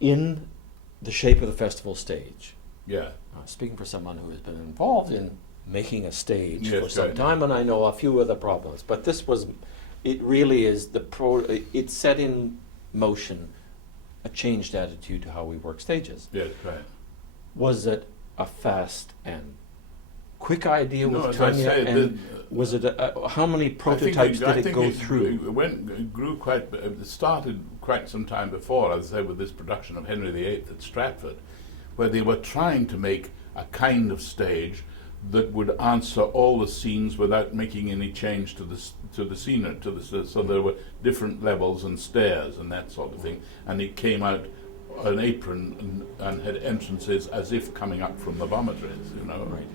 in the shape of the festival stage. Yeah. Speaking for someone who has been involved in making a stage Yes, for some right. time, and I know a few other problems, but this was, it really is it set in motion a changed attitude to how we work stages. Yes, right. Was it a fast and quick idea No, with as I Tanya? say, And was it how many prototypes did it go through? It grew quite. It started quite some time before, as I say, with this production of Henry VIII at Stratford, where they were trying to make a kind of stage that would answer all the scenes without making any change to the scenery. So there were different levels and stairs and that sort of thing, and it came out an apron and had entrances as if coming up from the vomitories, you know. Right.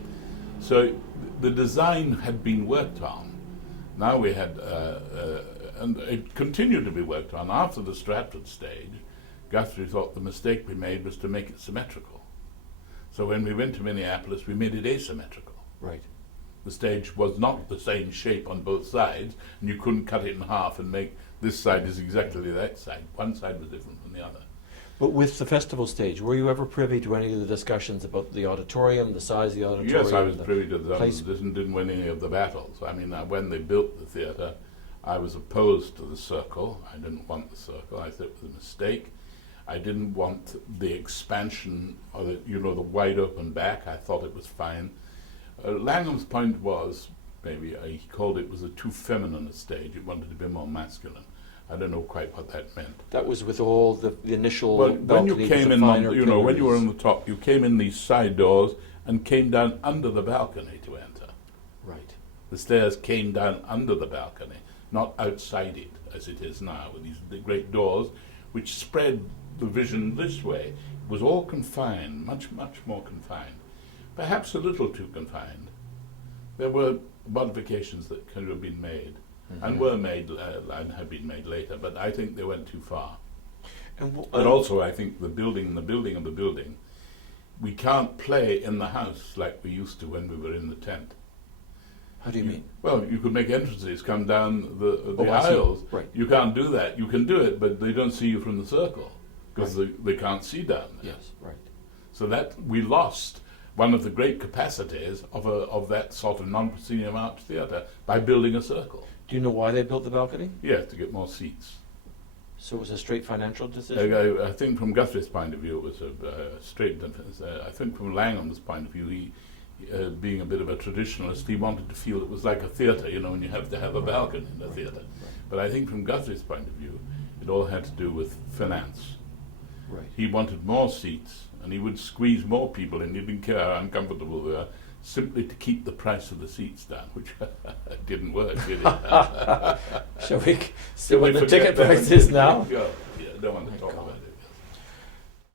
So the design had been worked on. Now we had, and it continued to be worked on after the Stratford stage. Guthrie thought the mistake we made was to make it symmetrical. So when we went to Minneapolis, we made it asymmetrical. Right. The stage was not the same shape on both sides, and you couldn't cut it in half and make this side is exactly that side. One side was different from the other. But with the festival stage, were you ever privy to any of the discussions about the auditorium, the size of the auditorium? Yes, I was privy to the place? didn't win any of the battles. I mean, when they built the theatre, I was opposed to the circle. I didn't want the circle. I thought it was a mistake. I didn't want the expansion, or the wide open back. I thought it was fine. Langham's point was, maybe he called it was a too feminine a stage. It wanted to be more masculine. I don't know quite what that meant. That was with all the initial. Well, when you came in, when you were on the top, you came in these side doors and came down under the balcony to enter. Right. The stairs came down under the balcony, not outside it as it is now, with these great doors which spread the vision this way. It was all confined, much more confined, perhaps a little too confined. There were modifications that could have been made, and were made and have been made later, but I think they went too far. But also, I think the building of the building, we can't play in the house like we used to when we were in the tent. How do you mean? Well, you could make entrances, come down the I see. aisles. Right. You can't do that. You can do it, but they don't see you from the circle because they can't see down there. Yes, right. So that we lost one of the great capacities of that sort of non-proscenium arch theatre by building a circle. Do you know why they built the balcony? Yeah, to get more seats. So it was a straight financial decision? I think from Guthrie's point of view, it was a straight. I think from Langham's point of view, he, being a bit of a traditionalist, he wanted to feel it was like a theatre, and you have to have a balcony in a theatre. Right. But I think from Guthrie's point of view, it all had to do with finance. Right. He wanted more seats, and he would squeeze more people in. He didn't care how uncomfortable they were, simply to keep the price of the seats down, which didn't work, did it? Shall we see what the ticket price is now? Yeah, don't want to talk about